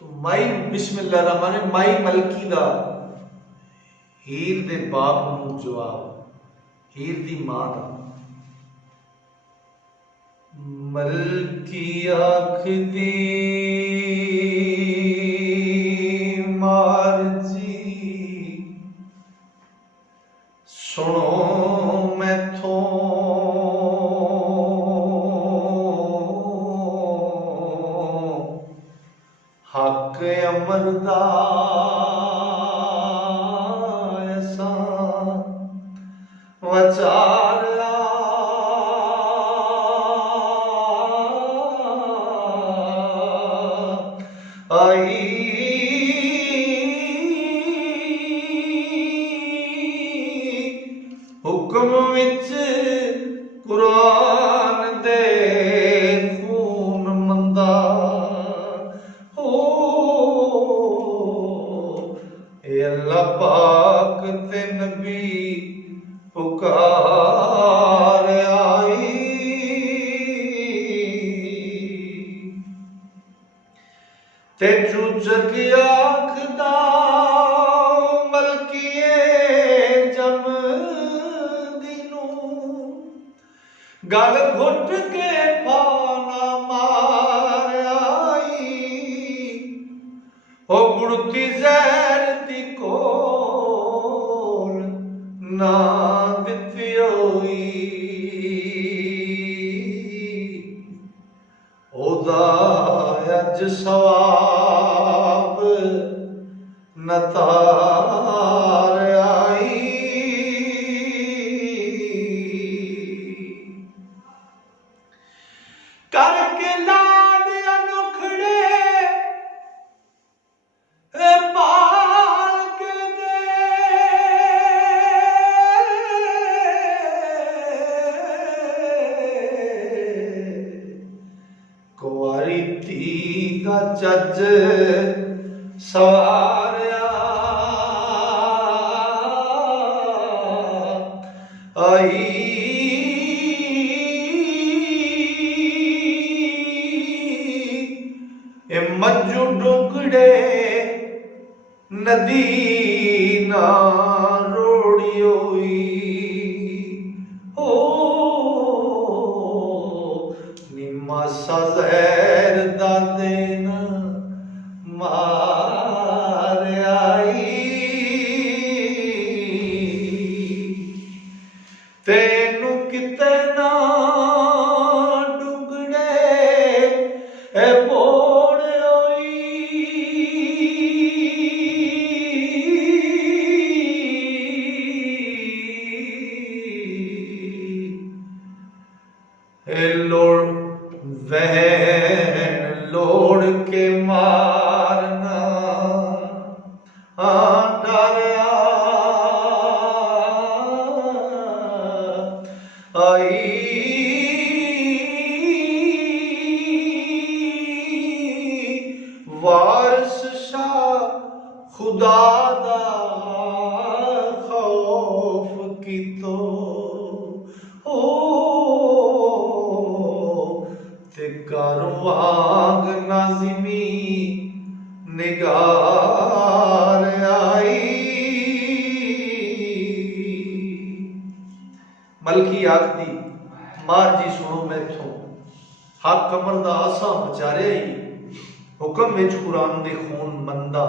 तो माई बिस्मिल्लाह रहमान माई मलकी दा हीर दे बाप नूं जवाब, हीर दी मां दा। मलकी आखदी मार जी सुनो मैथों हक अमरदा ऐसा वचारा आई हुक्म विच कुरान दे खून मंदा हो ए अल्लाह पाक ते नबी पुकार आई ते चूचक आखदा मलकीए जम दिनू गल घुट के फाना मार आई ओ गुड़ती जहर दी कोल ना दित्ती होई ओदा अज सवाब नतार आई करके लाड अनोखड़े पाल के दे कुंवारी धी दा चज सवारिया आई ए मज्जू डुगड़े नदी ना रोड़ी होई ओ निम्मा सा जहर दा देन मार आई तेनू किते ना डुगड़े बोड़ लोड़ वहन लोड़ के मारना डरिया आई वारिस शाह खुदा दा खौफ कीतो वाग नाज़िमी निगार आई मलकी आखदी मार जी सुनो मैथों हक अमर दा आसा बचारे ही हुक्म विच कुरान दे खून मंदा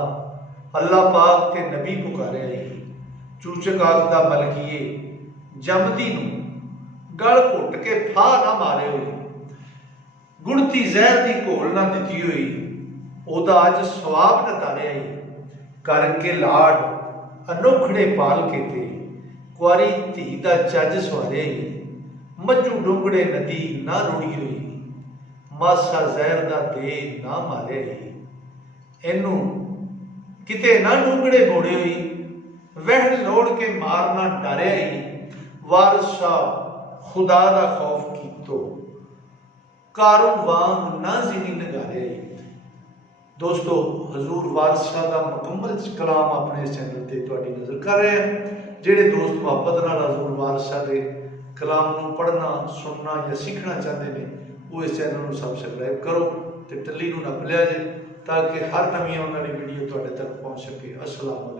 अल्लाह पाक ते नबी पुकारे ही चूचक आखदा मलकीए जमदी नूं गल घुट के फा ना मारे हुए गुड़ती जहर दी घोल ना दिती हुई ओदा अज सवाब नतारिया ही करके लाड अनोखड़े पाल के ते कुआरी धी दा चज सवारिया ही मज्जू डोंगड़े नदी ना रुड़ी हुई मासा जहर दा दे ना मारे ही इनू किते ना डोंगड़े मोड़े हुई वह लोड़ के मारना डरिया ही वारिस शाह खुदा दा खौफ कीतो कारू वांग ना जिनी नगारे। दोस्तों हजूर वारिस शाह का मुकम्मल कलाम अपने इस चैनल पर तुहाडी नज़र कर रहे हैं। जेडे दोस्त मुहब्बत नाल हजूर वारिस शाह के कलाम नूं पढ़ना सुनना या सीखना चाहते हैं वो इस चैनल को सबसक्राइब करो तो टल्ली नूं ना भुलिया जे ਤਾਂ ਕਿ ਹਰ ਨਵੀਂ ਆਉਣ ਵਾਲੀ ਵੀਡੀਓ ਤੁਹਾਡੇ ਤੱਕ ਪਹੁੰਚ ਸਕੇ। ਅਸਲਾਮ।